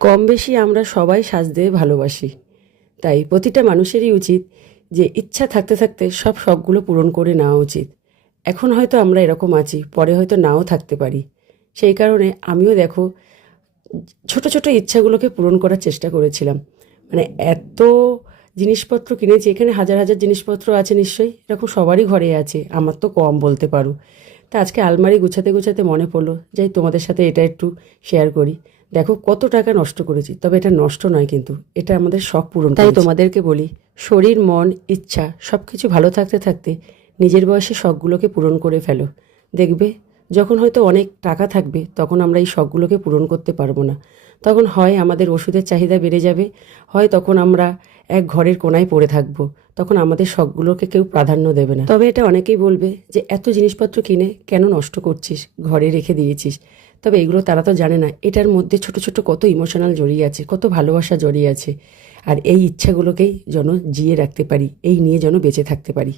কম বেশি আমরা সবাই সাজতে ভালোবাসি। তাই প্রতিটা মানুষেরই উচিত যে ইচ্ছা থাকতে থাকতে সব শখগুলো পূরণ করে নেওয়া উচিত। এখন হয়তো আমরা এরকম আছি, পরে হয়তো নাও থাকতে পারি। সেই কারণে আমিও দেখো, ছোট ছোট ইচ্ছাগুলোকে পূরণ করার চেষ্টা করেছিলাম। মানে এত জিনিসপত্র কিনেছি, এখানে হাজার হাজার জিনিসপত্র আছে নিশ্চয়ই, এরকম সবারই ঘরে আছে, আমার তো কম বলতে পারো। তা আজকে আলমারি গুছাতে গুছাতে মনে পড়ল যাই তোমাদের সাথে এটা একটু শেয়ার করি। দেখো কত টাকা নষ্ট করেছি তবে এটা নষ্ট নয় কিন্তু এটা আমাদের শখ পূরণ তাই তোমাদেরকে বলি শরীর মন ইচ্ছা সব কিছু ভালো থাকতে থাকতে নিজের বয়সে শখগুলোকে পূরণ করে ফেলো। দেখবে যখন হয়তো অনেক টাকা থাকবে, তখন আমরা এই শখগুলোকে পূরণ করতে পারব না। তখন হয় আমাদের ওষুধের চাহিদা বেড়ে যাবে, হয় তখন আমরা এক ঘরের কোনায় পড়ে থাকব, তখন আমাদের শখগুলোকে কেউ প্রাধান্য দেবে না। তবে এটা অনেকেই বলবে যে, এত জিনিসপত্র কিনে কেন নষ্ট করছিস? ঘরে রেখে দিয়েছিস? তবে এগুলো তারা তো জানে না, এটার মধ্যে ছোট ছোট কত ইমোশনাল জড়িয়ে আছে, কত ভালোবাসা জড়িয়ে আছে, আর এই ইচ্ছাগুলোকেই যেন জিয়ে রাখতে পারি, এই নিয়ে যেন বেঁচে থাকতে পারি।